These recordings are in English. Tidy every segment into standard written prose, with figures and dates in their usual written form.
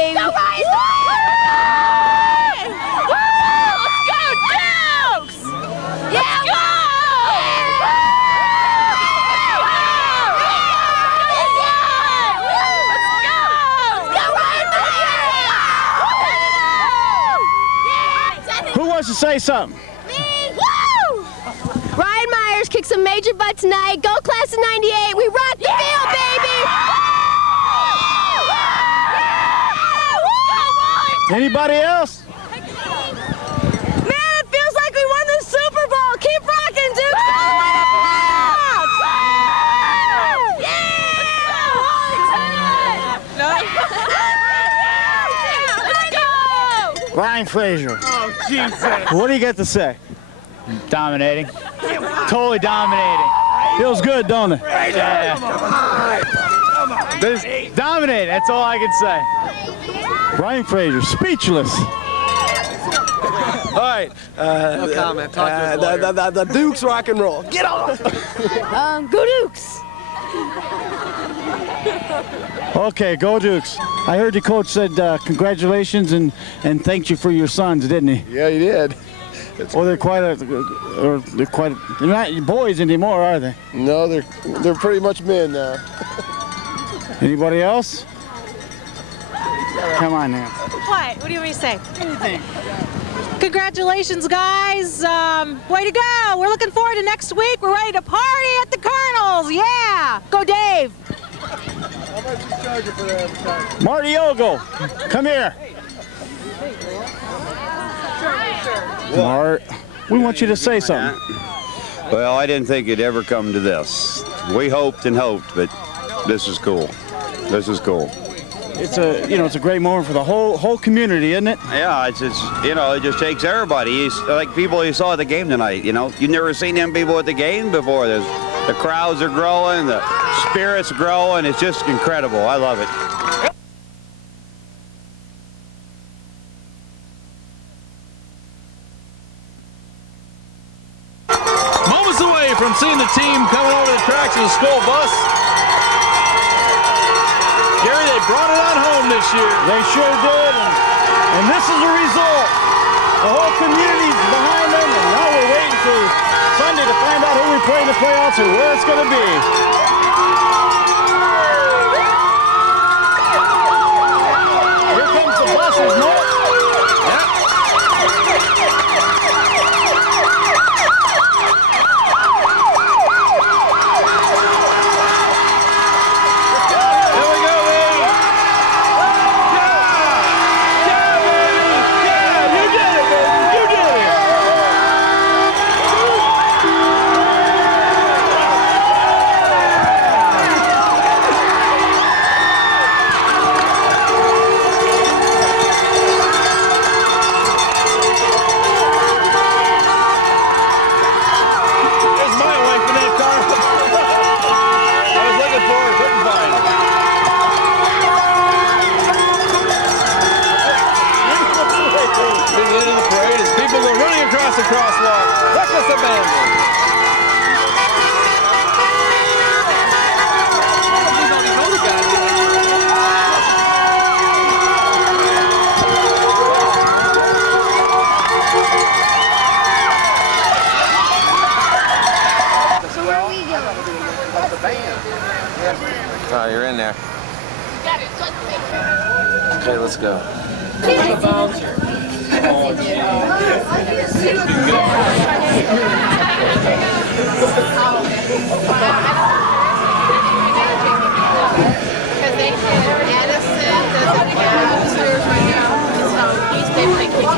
baby. Go, Ryan! Let's go, Dukes! Yeah, let's go! Who wants to say something? Me! Woo! Ryan Myers kicked some major butt tonight. Go class of '98. We rock the field, baby! Anybody else? Man, it feels like we won the Super Bowl. Keep rocking, Duke. Ryan Frazier. Oh, Jesus. What do you got to say? Dominating. Totally dominating. Feels good, don't it? Yeah. Dominating, that's all I can say. Ryan Frazier, speechless. All right. No comment. Talk to the Dukes rock and roll. Get on. Go Dukes. Okay, go Dukes. I heard the coach said congratulations and thanked you for your sons, didn't he? Yeah, he did. Well, they're not boys anymore, are they? No, they're pretty much men now. Anybody else? Come on now. What? What do you want me to say? Anything. Congratulations, guys. Way to go. We're looking forward to next week. We're ready to party at the Colonels. Yeah. Go, Dave. How much you charge for that? Marty Ogle, come here. Mart, we want you to say something. Well, I didn't think it'd ever come to this. We hoped and hoped, but this is cool. This is cool. It's a great moment for the whole community, isn't it? Yeah, it's it just takes everybody. It's like people you saw at the game tonight. You've never seen them people at the game before. The crowds are growing, the spirit's growing. It's just incredible. I love it. Moments away from seeing the team coming over the tracks in a school bus. Gary, they brought it on home this year. They sure did, and this is the result. The whole community's behind them, and now we're waiting for Sunday to find out who we play in the playoffs and where it's going to be. Here comes the buses, no? Yep. Oh, you're in there. Okay, let's go. Because they had Edison, doesn't have upstairs right now, so he's been making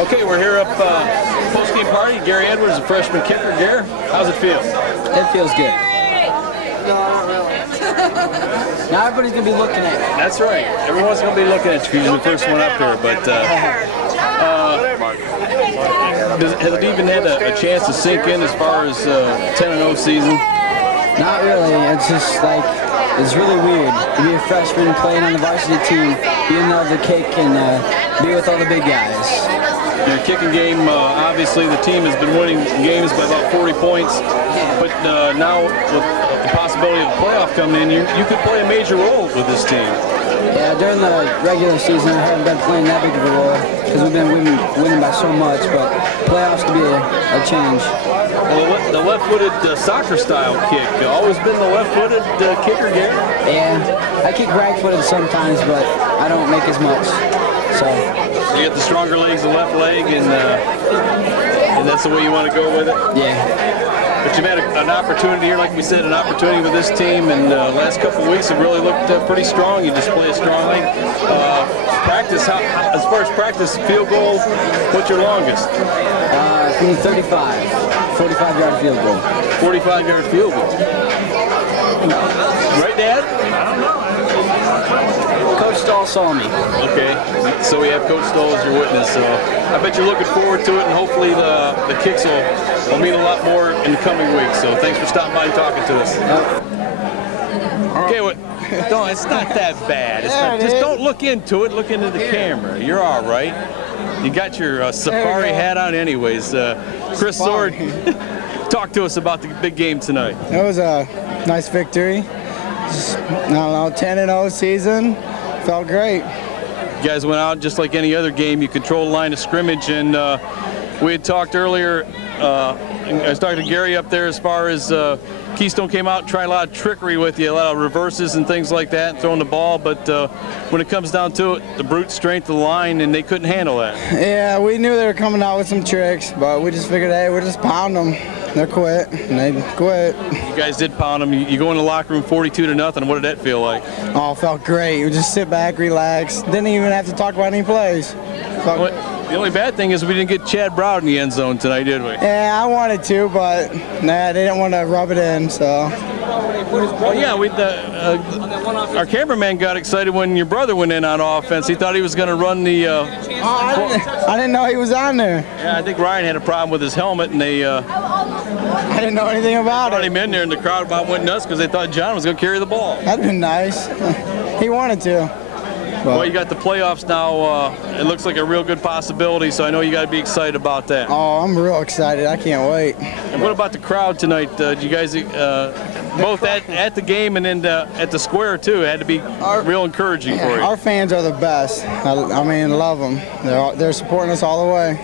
Okay, we're here up post-game party. Gary Edwards, a freshman kicker. Gary, how's it feel? It feels good. Now everybody's going to be looking at you. That's right. Everyone's going to be looking at you because you're the first one up there. But has it even had a chance to sink in as far as 10-0 season? Not really. It's just like, it's really weird to be a freshman playing on the varsity team, being able to kick and be with all the big guys. Your kicking game, obviously the team has been winning games by about 40 points, but now with the possibility of a playoff coming in, you could play a major role with this team. Yeah, during the regular season I haven't been playing that big of a role because we've been winning by so much, but playoffs could be a change. Well, the left-footed soccer style kick, always been the left-footed kicker, Gary? Yeah, I kick right-footed sometimes, but I don't make as much. So you get the stronger legs, the left leg, and that's the way you want to go with it? Yeah. But you've had an opportunity here, like we said, an opportunity with this team, and the last couple of weeks have really looked pretty strong. You display it strongly. Practice, as far as practice, field goal, what's your longest? From 35, 45-yard field goal. 45-yard field goal. Right, Dad? Coach Stahl saw me. Okay, so we have Coach Stahl as your witness. So I bet you're looking forward to it, and hopefully the kicks will mean a lot more in the coming weeks. So thanks for stopping by and talking to us. Okay, no, it's not that bad. It's not, just don't look into it. Look into the camera. You're all right. You got your safari hat on anyways. Chris Sword, talk to us about the big game tonight. It was a nice victory. Just, I don't know, 10-0 season. Felt great. You guys went out just like any other game. You controlled the line of scrimmage, and we had talked earlier. I was talking to Gary up there as far as Keystone came out and tried a lot of trickery with you, a lot of reverses and things like that, throwing the ball, but when it comes down to it, the brute strength of the line, and they couldn't handle that. Yeah, we knew they were coming out with some tricks, but we just figured, hey, we'll just pound them. They quit, and they quit. You guys did pound them. You go in the locker room 42-0. What did that feel like? Oh, it felt great. We just sit back, relax. Didn't even have to talk about any plays. The only bad thing is we didn't get Chad Brown in the end zone tonight, did we? Yeah, I wanted to, but nah, they didn't want to rub it in, so. Well, yeah, our cameraman got excited when your brother went in on offense. He thought he was going to run the... I didn't know he was on there. Yeah, I think Ryan had a problem with his helmet, and they... I didn't know anything about it. Brought him in there, and the crowd about went nuts because they thought John was going to carry the ball. That'd been nice. He wanted to. Well, you got the playoffs now. It looks like a real good possibility, so I know you got to be excited about that. Oh, I'm real excited. I can't wait. And what about the crowd tonight? Did you guys both at the game and then at the square too? It had to be real encouraging for you. Our fans are the best. I mean, love them. They're supporting us all the way.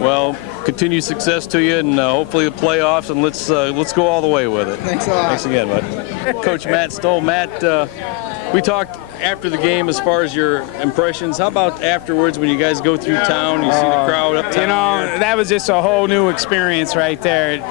Well, continued success to you, and hopefully the playoffs, and let's go all the way with it. Thanks a lot. Thanks again, bud. Coach Matt Stoll. Matt, we talked after the game as far as your impressions. How about afterwards when you guys go through town, you see the crowd up town? You know, that was just a whole new experience right there.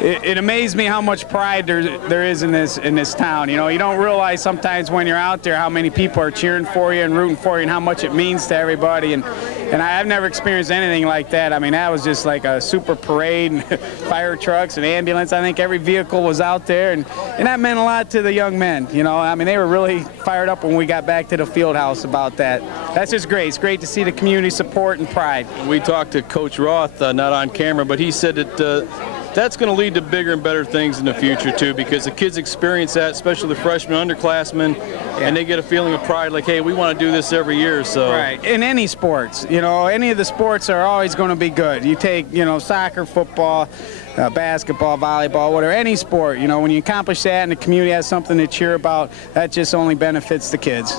It amazed me how much pride there is in this town. You know, you don't realize sometimes when you're out there how many people are cheering for you and rooting for you and how much it means to everybody. And I've never experienced anything like that. I mean, that was just like a super parade, and fire trucks and ambulance. I think every vehicle was out there, and that meant a lot to the young men. You know, I mean, they were really fired up when we got back to the field house about that. That's just great. It's great to see the community support and pride. We talked to Coach Roth, not on camera, but he said that that's going to lead to bigger and better things in the future too, because the kids experience that, especially the freshmen, underclassmen, and they get a feeling of pride, like, hey, we want to do this every year. So right. In any sports, you know, any of the sports are always going to be good. You take, you know, soccer, football, basketball, volleyball, whatever, any sport, you know, when you accomplish that and the community has something to cheer about, that just only benefits the kids.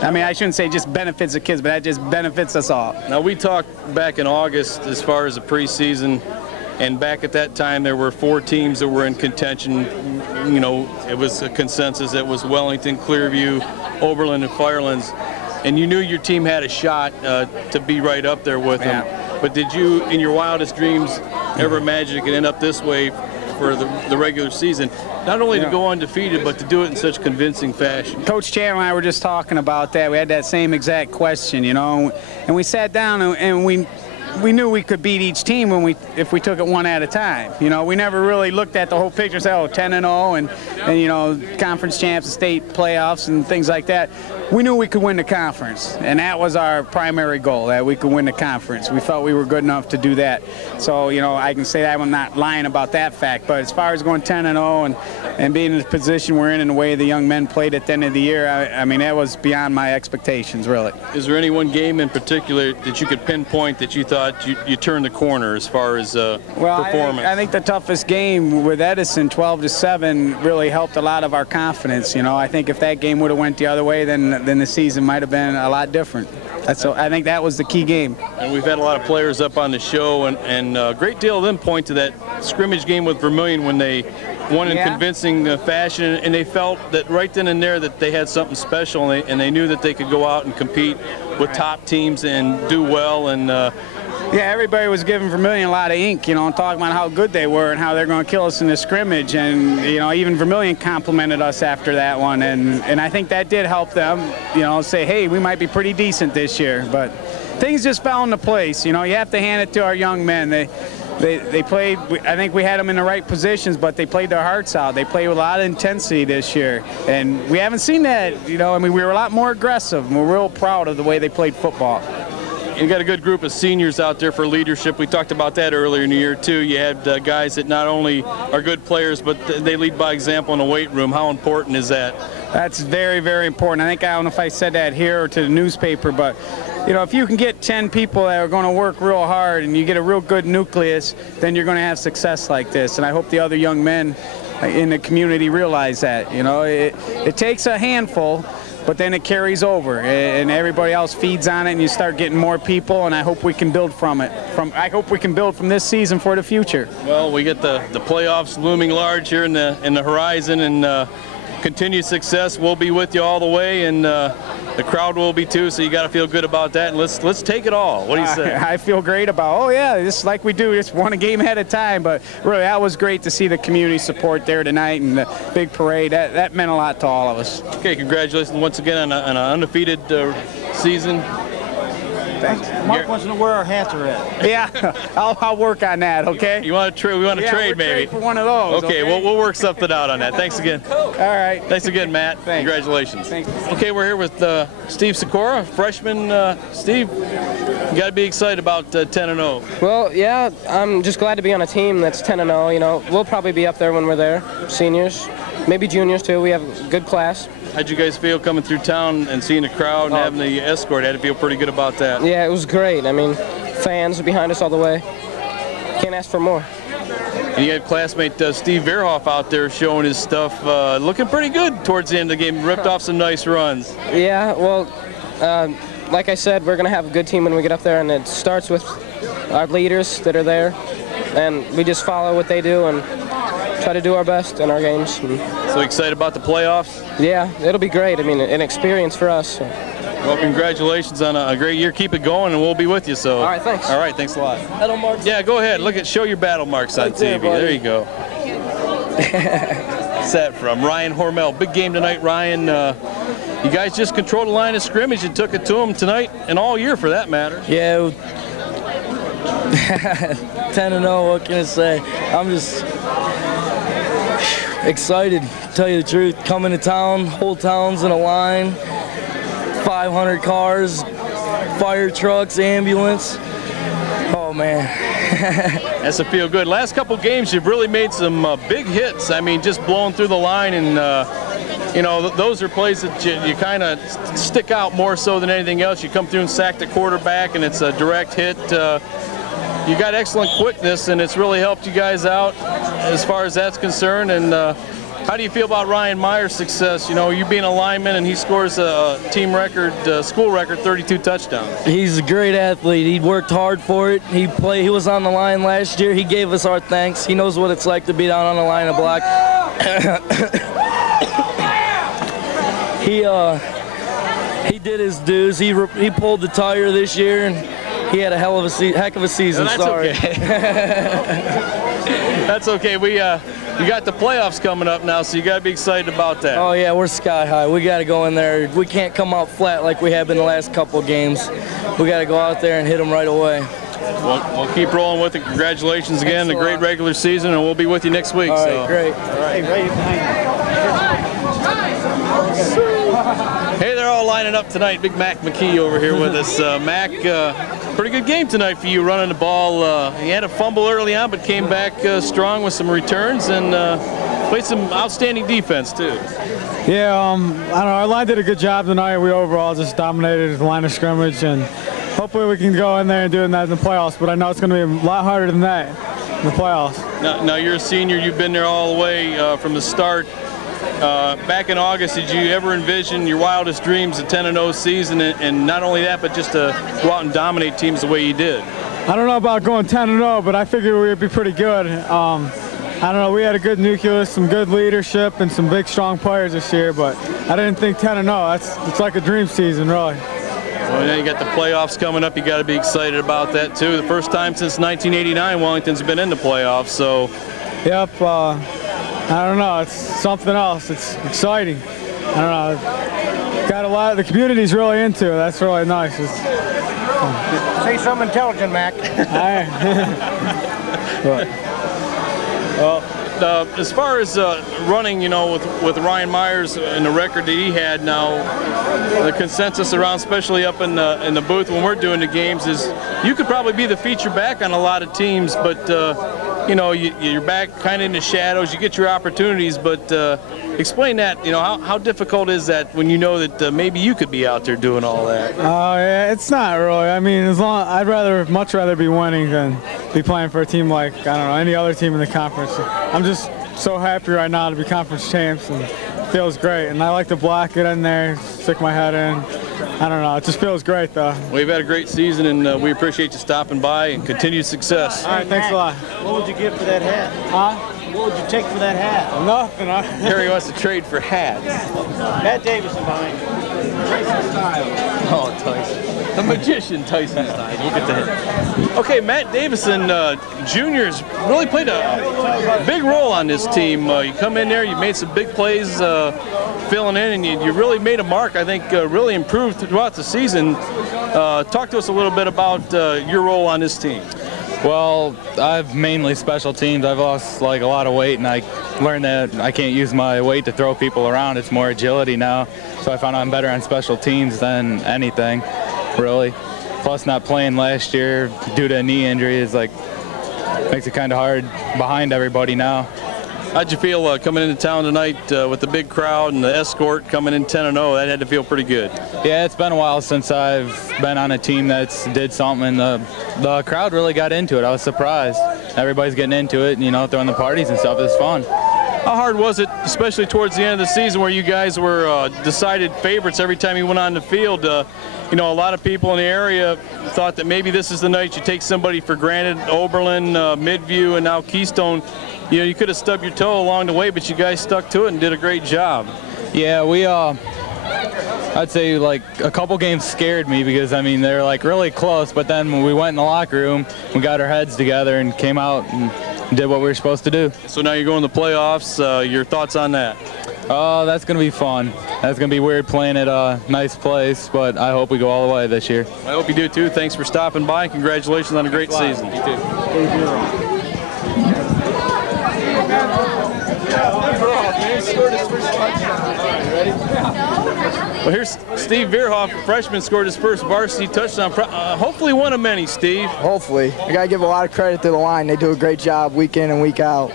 I mean, I shouldn't say just benefits the kids, but that just benefits us all. Now, we talked back in August as far as the preseason, and back at that time there were 4 teams that were in contention. You know, it was a consensus. It was Wellington, Clearview, Oberlin, and Firelands. and you knew your team had a shot to be right up there with them. But did you, in your wildest dreams, ever imagine it could end up this way for the regular season? Not only to go undefeated, but to do it in such convincing fashion. Coach Chandler and I were just talking about that. We had that same exact question, you know, and we sat down and we knew we could beat each team if we took it one at a time. You know, we never really looked at the whole picture and said, oh, 10-0 and you know, conference champs and state playoffs and things like that. We knew we could win the conference, and that was our primary goal, that we could win the conference. We felt we were good enough to do that. So, you know, I can say that I'm not lying about that fact, but as far as going 10-0 and being in the position we're in and the way the young men played at the end of the year, I mean, that was beyond my expectations, really. Is there any one game in particular that you could pinpoint that you thought you turned the corner as far as performance? I think the toughest game with Edison, 12-7, really helped a lot of our confidence. You know, I think if that game would have went the other way, then the season might have been a lot different. I think that was the key game. And we've had a lot of players up on the show, and a great deal of them point to that scrimmage game with Vermillion when they won in convincing fashion, and they felt that right then and there that they had something special, and they knew that they could go out and compete with top teams and do well. And yeah, everybody was giving Vermillion a lot of ink, you know, and talking about how good they were and how they're going to kill us in the scrimmage. And, you know, even Vermillion complimented us after that one. And I think that did help them, you know, say, hey, we might be pretty decent this year. But things just fell into place. You know, you have to hand it to our young men. They played, I think we had them in the right positions, but they played their hearts out. They played with a lot of intensity this year. And we haven't seen that, you know, I mean, we were a lot more aggressive, and we're real proud of the way they played football. You got a good group of seniors out there for leadership. We talked about that earlier in the year, too. You had guys that not only are good players, but they lead by example in the weight room. How important is that? That's very, very important. I don't know if I said that here or to the newspaper, but, you know, if you can get 10 people that are going to work real hard and you get a real good nucleus, then you're going to have success like this. And I hope the other young men in the community realize that. You know, it takes a handful, but then it carries over, and everybody else feeds on it, and you start getting more people, and I hope we can build from it. I hope we can build from this season for the future. Well, we get the playoffs looming large here in the horizon, and continued success. We'll be with you all the way, and the crowd will be too, so you got to feel good about that, and let's take it all. What do you say? I feel great about, oh yeah, just like we do, just one game at a time, but really that was great to see the community support there tonight and the big parade. That meant a lot to all of us. Okay, congratulations once again on an undefeated season. Thanks. Mark wants to know where our hats are at. Yeah, I'll work on that, okay? You want to trade? We want to trade maybe? Trade for one of those. Okay, we'll work something out on that. Thanks again. All right. Thanks again, Matt. Thanks. Congratulations. Thanks. Okay, we're here with Steve Sakura, freshman. Steve, you got to be excited about 10-0. Well, yeah, I'm just glad to be on a team that's 10-0. You know, we'll probably be up there when we're there. Seniors, maybe juniors too. We have a good class. How'd you guys feel coming through town and seeing the crowd and having the escort? Had to feel pretty good about that. Yeah, it was great. I mean, fans behind us all the way. Can't ask for more. And you had classmate Steve Bierhoff out there showing his stuff, looking pretty good towards the end of the game. Ripped off some nice runs. Yeah, well, like I said, we're going to have a good team when we get up there, and it starts with our leaders that are there, and we just follow what they do and try to do our best in our games. So excited about the playoffs? Yeah, it'll be great. I mean, an experience for us. So. Well, congratulations on a great year. Keep it going, and we'll be with you. So. All right, thanks. All right, thanks a lot. Battle marks. Yeah, go ahead. Show your battle marks on TV. There you go. Set from Ryan Hormel. Big game tonight, Ryan. You guys just controlled the line of scrimmage and took it to them tonight and all year, for that matter. Yeah. 10-0. What can I say? I'm just excited, to tell you the truth. Coming to town, whole town's in a line, 500 cars, fire trucks, ambulance. Oh man. That's a feel good. Last couple games, you've really made some big hits. I mean, just blowing through the line, and you know, those are plays that you kind of stick out more so than anything else. You come through and sack the quarterback, and it's a direct hit. You got excellent quickness, and it's really helped you guys out as far as that's concerned. And how do you feel about Ryan Myers' success? You know, you being a lineman, and he scores a team record, school record, 32 touchdowns. He's a great athlete. He worked hard for it. He was on the line last year. He gave us our thanks. He knows what it's like to be down on the line of block. He did his dues. He pulled the tire this year, and he had a heck of a season. No, that's Sorry. okay. That's okay. We got the playoffs coming up now, so you got to be excited about that. Oh yeah, we're sky high. We got to go in there. We can't come out flat like we have been the last couple games. We got to go out there and hit them right away. We'll keep rolling with it. Congratulations again, a great regular season, and we'll be with you next week. All right, great. All right, right behind. Hey, they're all lining up tonight. Big Mac McKee over here with us. Mac, pretty good game tonight for you running the ball. He had a fumble early on, but came back strong with some returns and played some outstanding defense too. Yeah, I don't know. Our line did a good job tonight. We overall just dominated the line of scrimmage, and hopefully we can go in there and do that in the playoffs. But I know it's going to be a lot harder than that in the playoffs. Now you're a senior. You've been there all the way from the start. Back in August, did you ever envision your wildest dreams a 10-0 season, and not only that, but just to go out and dominate teams the way you did? I don't know about going 10-0, but I figured we would be pretty good. I don't know, we had a good nucleus, some good leadership, and some big, strong players this year, but I didn't think 10-0. It's like a dream season, really. Well, now you got the playoffs coming up. You got to be excited about that, too. The first time since 1989 Wellington's been in the playoffs, so. Yep, I don't know, it's something else. It's exciting. I don't know, got a lot, the community's really into it. That's really nice. Say something intelligent, Mac. Well, as far as running, you know, with Ryan Myers and the record that he had now, the consensus around, especially up in the booth when we're doing the games, is you could probably be the feature back on a lot of teams, but you know, you're back kind of in the shadows. You get your opportunities, but explain that. You know, how difficult is that when you know that maybe you could be out there doing all that? Oh yeah, it's not really. I mean, I'd much rather be winning than be playing for a team like, I don't know, any other team in the conference. I'm just so happy right now to be conference champs, and it feels great. And I like to block it in there, stick my head in. I don't know, it just feels great though. Well, you've had a great season, and we appreciate you stopping by, and continued success. All right, thanks a lot. What would you give for that hat? Huh? What would you take for that hat? Nothing. Harry wants to trade for hats. Matt Davison behind. Tyson Styles. Oh, Tyson. The magician, Tyson Styles. Look at that. Okay, Matt Davison Jr.'s really played a big role on this team. You come in there, you made some big plays filling in, and you really made a mark. I think really improved throughout the season. Talk to us a little bit about your role on this team. Well, I've mainly special teams. I've lost like a lot of weight, and I learned that I can't use my weight to throw people around. It's more agility now. So I found I'm better on special teams than anything, really. Plus, not playing last year due to a knee injury is like makes it kind of hard behind everybody now. How'd you feel coming into town tonight with the big crowd and the escort coming in 10-0? That had to feel pretty good. Yeah, it's been a while since I've been on a team that's did something, and the crowd really got into it. I was surprised. Everybody's getting into it, and, you know, throwing the parties and stuff. It's fun. How hard was it, especially towards the end of the season, where you guys were decided favorites every time you went on the field? You know, a lot of people in the area thought that maybe this is the night you take somebody for granted. Oberlin, Midview, and now Keystone. You know, you could have stubbed your toe along the way, but you guys stuck to it and did a great job. Yeah, we I'd say like a couple games scared me because, I mean, they're like really close, but then when we went in the locker room, we got our heads together and came out and did what we were supposed to do. So now you're going to the playoffs. Your thoughts on that? Oh, that's going to be fun. That's going to be weird playing at a nice place, but I hope we go all the way this year. I hope you do too. Thanks for stopping by. Congratulations on a great season. You too. Well, here's Steve Bierhoff, freshman, scored his first varsity touchdown. Hopefully one of many, Steve. Hopefully. I got to give a lot of credit to the line. They do a great job week in and week out.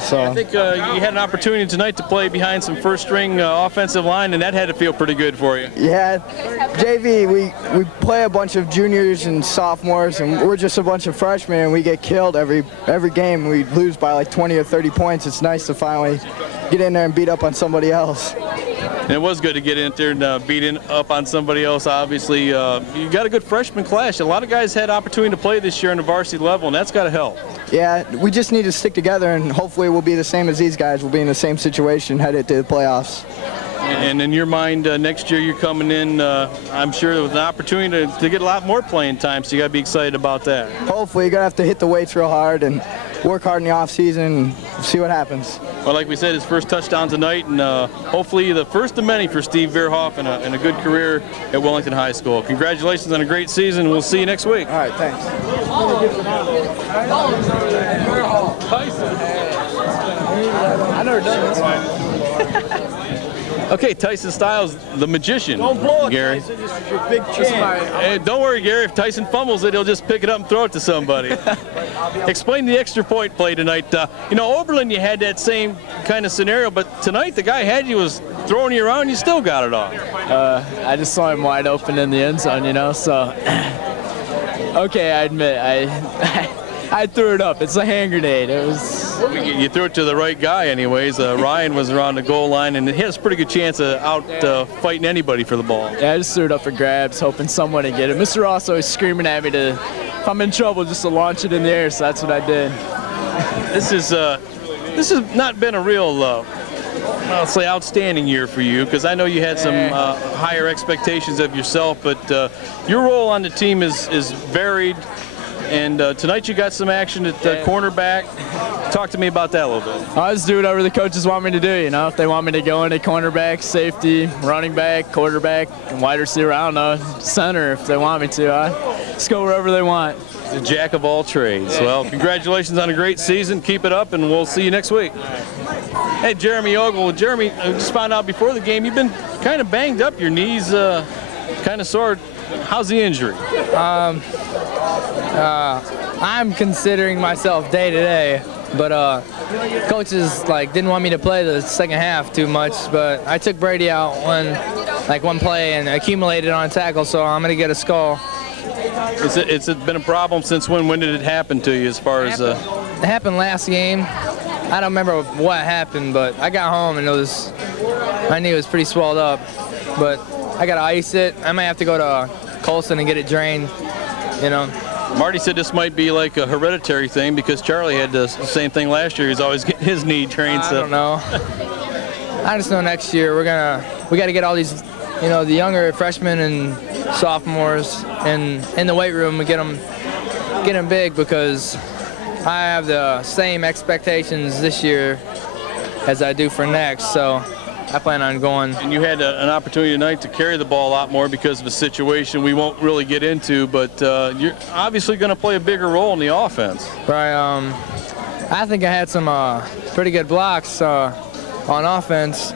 So I think you had an opportunity tonight to play behind some first-string offensive line, and that had to feel pretty good for you. Yeah, JV, we play a bunch of juniors and sophomores, and we're just a bunch of freshmen, and we get killed every game. We lose by like 20 or 30 points. It's nice to finally get in there and beat up on somebody else. And it was good to get in there and beat up on somebody else, obviously. You got a good freshman class. A lot of guys had opportunity to play this year on the varsity level, and that's got to help. Yeah, we just need to stick together, and hopefully we'll be the same as these guys. We'll be in the same situation headed to the playoffs. And in your mind, next year you're coming in, I'm sure with an opportunity to get a lot more playing time, so you got to be excited about that. Hopefully, you're going to have to hit the weights real hard and work hard in the off-season and see what happens. Well, like we said, his first touchdown tonight, and hopefully the first of many for Steve Bierhoff and a good career at Wellington High School. Congratulations on a great season. We'll see you next week. All right, thanks. Tyson. I've never done this one. Okay, Tyson Styles, the magician. Don't blow it, Gary. Tyson. This is your big chance. Hey, don't worry, Gary. If Tyson fumbles it, he'll just pick it up and throw it to somebody. Explain the extra point play tonight. You know, Oberlin, you had that same kind of scenario, but tonight the guy had you was throwing you around, and you still got it off. I just saw him wide open in the end zone, you know, so okay, I admit, I threw it up. It's a hand grenade. It was. You threw it to the right guy, anyways. Ryan was around the goal line, and he has a pretty good chance of out fighting anybody for the ball. Yeah, I just threw it up for grabs, hoping someone would get it. Mr. Roth always screaming at me to, if I'm in trouble, just to launch it in the air. So that's what I did. This has not been a real, I'll say, outstanding year for you, because I know you had some higher expectations of yourself, but your role on the team is varied. And tonight you got some action at cornerback. Talk to me about that a little bit. I just do whatever the coaches want me to do, you know. If they want me to go into cornerback, safety, running back, quarterback, and wide receiver, I don't know, center if they want me to. I just go wherever they want. The jack of all trades. Well, congratulations on a great season. Keep it up, and we'll see you next week. Hey, Jeremy Ogle. Jeremy, I just found out before the game you've been kind of banged up. Your knees kind of sore. How's the injury? I'm considering myself day to day, but coaches didn't want me to play the second half too much. But I took Brady out one play and accumulated on a tackle, so I'm gonna get a skull. It's been a problem since when? When did it happen to you? As far as it happened last game. I don't remember what happened, but I got home and my knee was pretty swelled up. But I gotta ice it. I might have to go to Colson and get it drained. You know. Marty said this might be like a hereditary thing because Charlie had the same thing last year. He's always getting his knee trained. I don't know. I just know next year we got to get all these, the younger freshmen and sophomores in the weight room and get them big, because I have the same expectations this year as I do for next. So I plan on going. And you had an opportunity tonight to carry the ball a lot more because of a situation we won't really get into, but you're obviously going to play a bigger role in the offense. Right. I think I had some pretty good blocks on offense.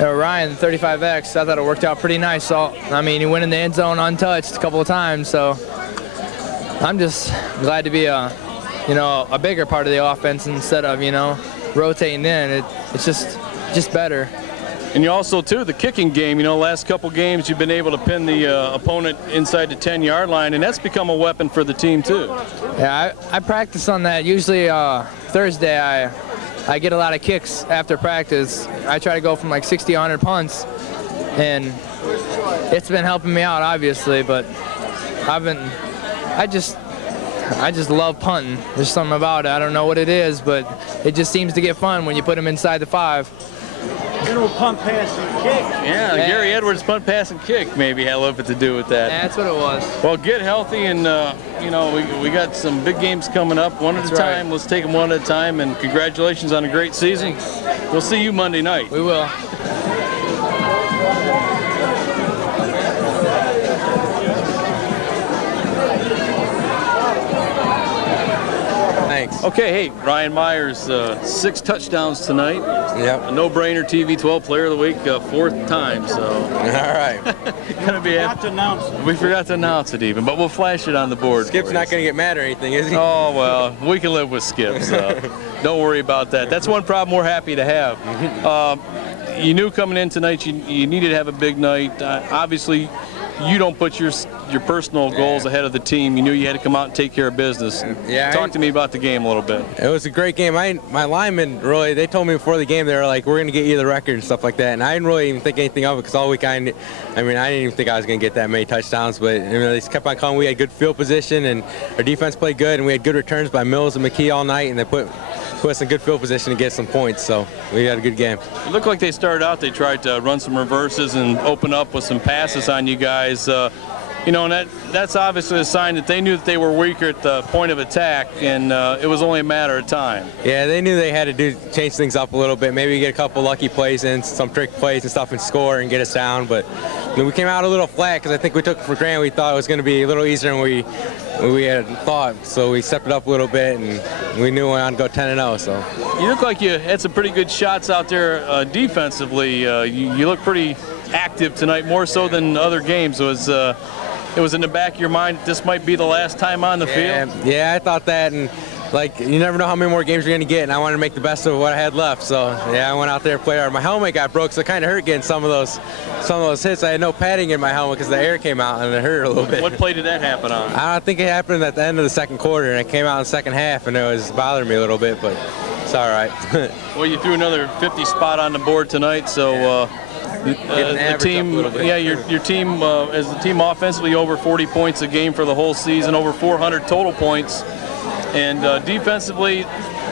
Ryan, the 35X, I thought it worked out pretty nice. So, I mean, he went in the end zone untouched a couple of times, so I'm just glad to be a bigger part of the offense instead of, rotating in. It's just better. And you also, too, the kicking game, last couple games you've been able to pin the opponent inside the 10-yard line, and that's become a weapon for the team, too. Yeah, I practice on that. Usually Thursday I get a lot of kicks after practice. I try to go from 60, 100 punts, and it's been helping me out, obviously, but I just love punting. There's something about it. I don't know what it is, but it just seems to get fun when you put them inside the 5. General punt, pass, and kick. Yeah, Gary Edwards' punt, pass, and kick maybe had a little bit to do with that. Yeah, that's what it was. Well, get healthy, and we got some big games coming up. One at a time. Let's take them one at a time, and congratulations on a great season. Thanks. We'll see you Monday night. We will. Thanks. Okay, hey, Ryan Myers, 6 touchdowns tonight. Yep. A no-brainer TV 12 Player of the Week, 4th time, so. All right. Gonna be. We forgot to announce it even, but we'll flash it on the board. Skip's not gonna get mad or anything, is he? Oh well, we can live with Skip, so don't worry about that. That's one problem we're happy to have. You knew coming in tonight you needed to have a big night. Obviously, you don't put your personal goals ahead of the team. You knew you had to come out and take care of business. Yeah, Talk to me about the game a little bit. It was a great game. My linemen, really, they told me before the game, they were like, we're going to get you the record and stuff like that. And I didn't really even think anything of it because all week I didn't even think I was going to get that many touchdowns. But they just kept on coming. We had good field position, and our defense played good, and we had good returns by Mills and McKee all night, and they put us in good field position to get some points. So we had a good game. It looked like they started out, they tried to run some reverses and open up with some passes on you guys. And that's obviously a sign that they knew that they were weaker at the point of attack, and it was only a matter of time. Yeah, they knew they had to change things up a little bit, maybe get a couple lucky plays in, some trick plays and stuff and score and get us down. But we came out a little flat because I think we took it for granted. We thought it was going to be a little easier than we had thought, so we stepped it up a little bit, and we knew we wanted to go 10-0. So you look like you had some pretty good shots out there defensively. You look pretty active tonight, more so than other games. It was in the back of your mind this might be the last time on the field? Yeah, I thought that, and you never know how many more games you're going to get, and I wanted to make the best of what I had left. So yeah, I went out there and played hard. My helmet got broke, so it kind of hurt getting some of those hits. I had no padding in my helmet because the air came out, and it hurt a little bit. What play did that happen on? I think it happened at the end of the second quarter, and it came out in the second half, and it was bothering me a little bit, but it's all right. Well, you threw another 50 spot on the board tonight, so the team, your team, as the team offensively over 40 points a game for the whole season, over 400 total points, and defensively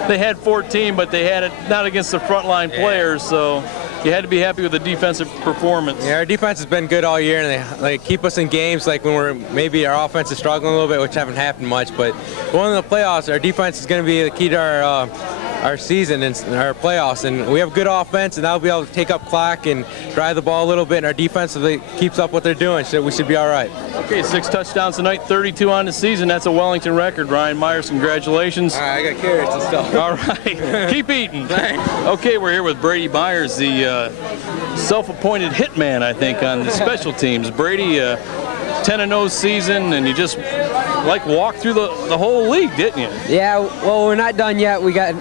they had 14, but they had it not against the frontline players, so you had to be happy with the defensive performance. Yeah, our defense has been good all year, and they keep us in games when maybe our offense is struggling a little bit, which haven't happened much. But going to the playoffs, our defense is going to be the key to our season and our playoffs, and we have good offense, and that'll be able to take up clock and drive the ball a little bit, and our defense keeps up what they're doing, so we should be all right. Okay, 6 touchdowns tonight, 32 on the season. That's a Wellington record. Ryan Myers, congratulations. All right, I got carrots and stuff. All right, keep eating. Okay, we're here with Brady Byers, the self-appointed hitman, I think, on the special teams. Brady, 10-0 season, and you just walked through the whole league, didn't you? Yeah, well, we're not done yet. We got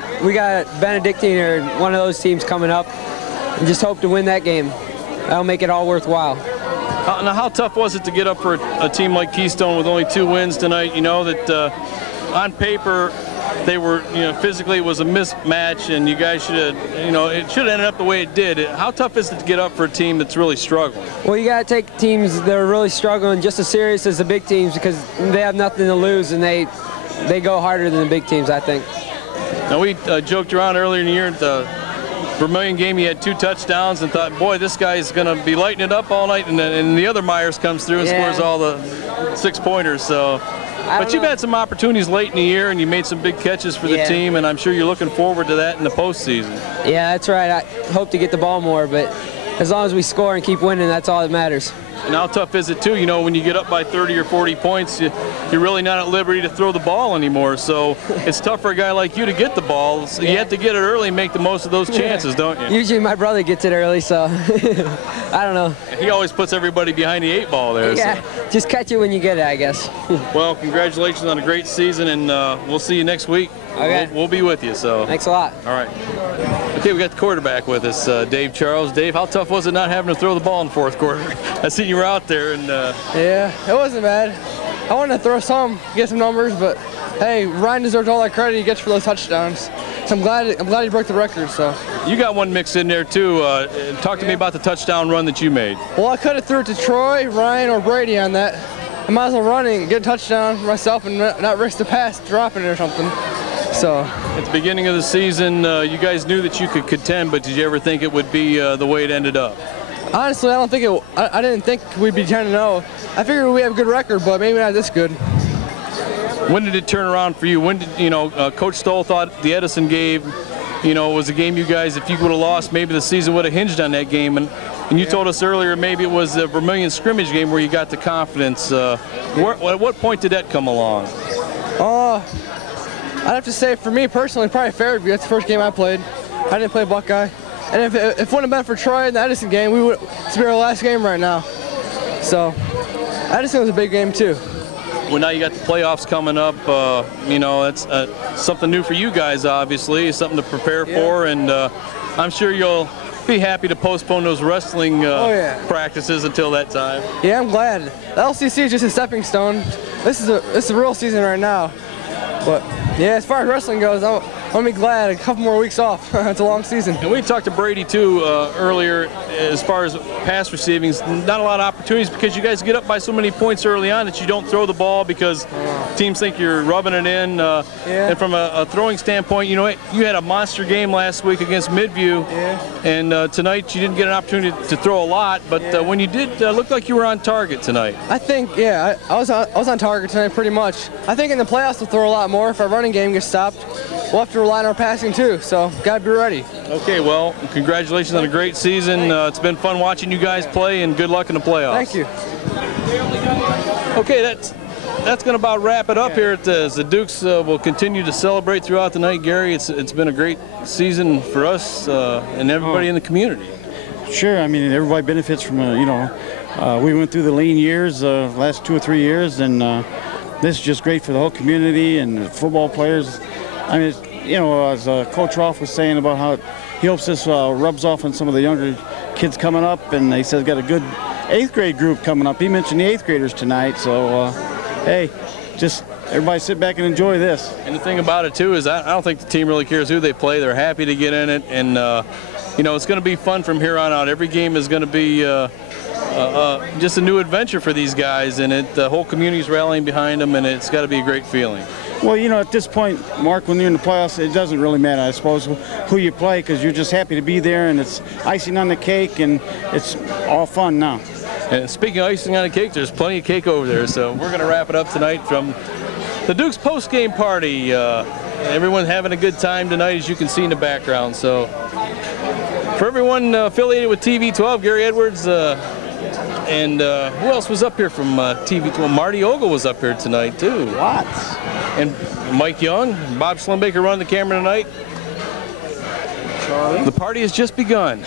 Benedictine or one of those teams coming up, and just hope to win that game. That'll make it all worthwhile. Now, how tough was it to get up for a team like Keystone with only 2 wins tonight? You know that on paper they were, physically it was a mismatch, and you guys should have, it should have ended up the way it did. How tough is it to get up for a team that's really struggling? Well, you got to take teams that are really struggling just as serious as the big teams because they have nothing to lose, and they go harder than the big teams, I think. Now, we joked around earlier in the year at the Vermilion game. He had 2 touchdowns and thought, boy, this guy's going to be lighting it up all night, and the other Myers comes through and scores all the 6-pointers. So. But you've had some opportunities late in the year, and you made some big catches for the team, and I'm sure you're looking forward to that in the postseason. Yeah, that's right. I hope to get the ball more, but as long as we score and keep winning, that's all that matters. And how tough is it, too? When you get up by 30 or 40 points, you're really not at liberty to throw the ball anymore. So it's tough for a guy like you to get the ball. So you have to get it early and make the most of those chances, don't you? Usually my brother gets it early, so I don't know. He always puts everybody behind the 8 ball there. Yeah, so. Just catch it when you get it, I guess. Well, congratulations on a great season, and we'll see you next week. Okay. We'll be with you. So. Thanks a lot. All right. Okay, we got the quarterback with us, Dave Charles. Dave, how tough was it not having to throw the ball in the 4th quarter? I seen you were out there, and yeah, it wasn't bad. I wanted to throw some, get some numbers, but hey, Ryan deserves all that credit he gets for those touchdowns. So I'm glad he broke the record. So you got one mixed in there too. Talk to me about the touchdown run that you made. Well, I could have threw it to Troy, Ryan, or Brady on that. I might as well run it and get a touchdown for myself and not risk the pass dropping it or something. So at the beginning of the season, you guys knew that you could contend, but did you ever think it would be the way it ended up? Honestly, I don't think it. I didn't think we'd be 10-0. I figured we have a good record, but maybe not this good. When did it turn around for you? When did Coach Stoll thought the Edison game, was a game you guys, if you would have lost, maybe the season would have hinged on that game. And you told us earlier maybe it was the Vermilion scrimmage game where you got the confidence. At what point did that come along? I'd have to say, for me personally, probably Fairview. That's the first game I played. I didn't play Buckeye. And if it wouldn't have been for Troy in the Edison game, it's be our last game right now. So Edison was a big game too. Well, now you got the playoffs coming up. It's something new for you guys, obviously, something to prepare for, and I'm sure you'll be happy to postpone those wrestling practices until that time. Yeah, I'm glad. The LCC is just a stepping stone. This is a real season right now. But yeah, as far as wrestling goes, I'm gonna be glad a couple more weeks off. It's a long season. And we talked to Brady too earlier as far as pass receiving. Not a lot of opportunities because you guys get up by so many points early on that you don't throw the ball because teams think you're rubbing it in. And from a throwing standpoint, you know, you had a monster game last week against Midview, and tonight you didn't get an opportunity to throw a lot. But when you did, looked like you were on target tonight. I think, yeah, I was on target tonight pretty much. I think in the playoffs we'll throw a lot more if our running game gets stopped. We'll have to rely on our passing too, so gotta be ready. Okay, well, congratulations on a great season. It's been fun watching you guys play, and good luck in the playoffs. Thank you. Okay, that's going to about wrap it up here at the Dukes. Will continue to celebrate throughout the night, Gary. It's been a great season for us and everybody in the community. Sure, I mean, everybody benefits from, you know, we went through the lean years, last 2 or 3 years, and this is just great for the whole community and the football players. I mean, you know, as Coach Roth was saying about how he hopes this rubs off on some of the younger kids coming up, and he says got a good 8th grade group coming up. He mentioned the 8th graders tonight, so hey, just everybody sit back and enjoy this. And the thing about it too is I don't think the team really cares who they play. They're happy to get in it, and you know, it's going to be fun from here on out. Every game is going to be just a new adventure for these guys, and the whole community's rallying behind them, and it's got to be a great feeling. Well, you know, at this point, Mark, when you're in the playoffs, it doesn't really matter, I suppose, who you play, because you're just happy to be there, and it's icing on the cake, and it's all fun now. And speaking of icing on the cake, there's plenty of cake over there, so we're going to wrap it up tonight from the Dukes post-game party. Everyone's having a good time tonight, as you can see in the background. So for everyone affiliated with TV12, Gary Edwards, and who else was up here from TV12? Marty Ogle was up here tonight, too. Lots. And Mike Young, Bob Slimbaker running the camera tonight. Charlie. The party has just begun.